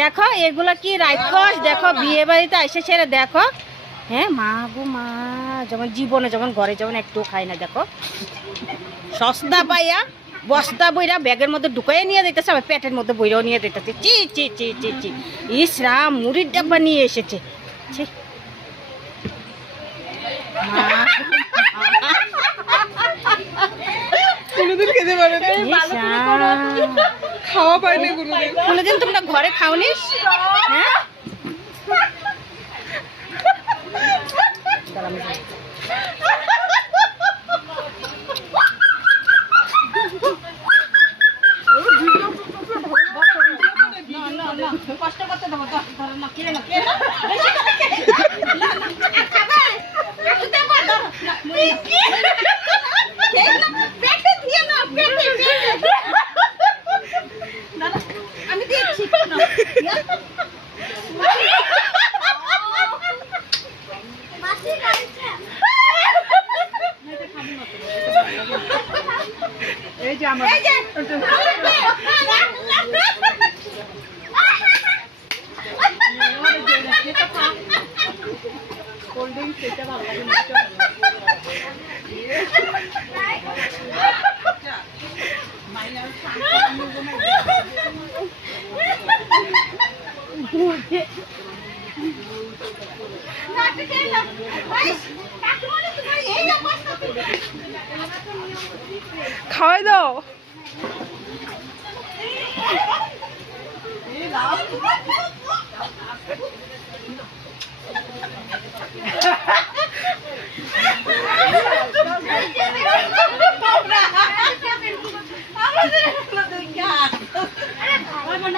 দেখো এগুলো কি রাক্ষস, দেখো বিয়ে বাড়িতে এসে ছেড়ে দেখো। হ্যাঁ মা গো মা, যেমন জীবনে যেমন ঘরে যেমন একটু খাই না, দেখো সস্তা পাইয়া বস্তা বইরা ব্যাগের মধ্যে ঢুকাইয়ে নিয়ে দিতেছে, আবার পেটের মধ্যে বইরাও নিয়ে দিতেছে। চি চি চি চি চি, ইস রাম, মুড়ির ডাব্বা নিয়ে এসেছে। ছি কোনোদিন খেতে পারে না, খাওয়া পায়নি কোনোদিন তোমরা ঘরে খাওনি? হ্যাঁ কষ্ট করতে দেবো, ধরো না, খেয়ে না, খেয়ে না, আমি দিচ্ছি। এই যে আমার কোল্ড ড্রিঙ্কস এটা ভালো লাগে না। খাওয়াই দাও।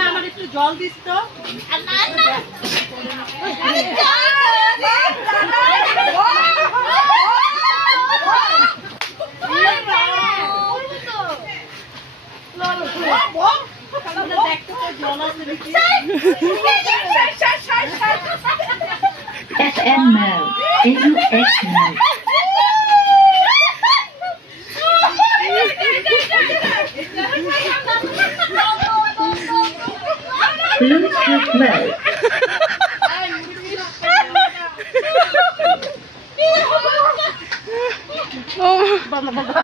আমার একটু জল দিস তো। FM mode. AUX mode. Bluetooth mode. ও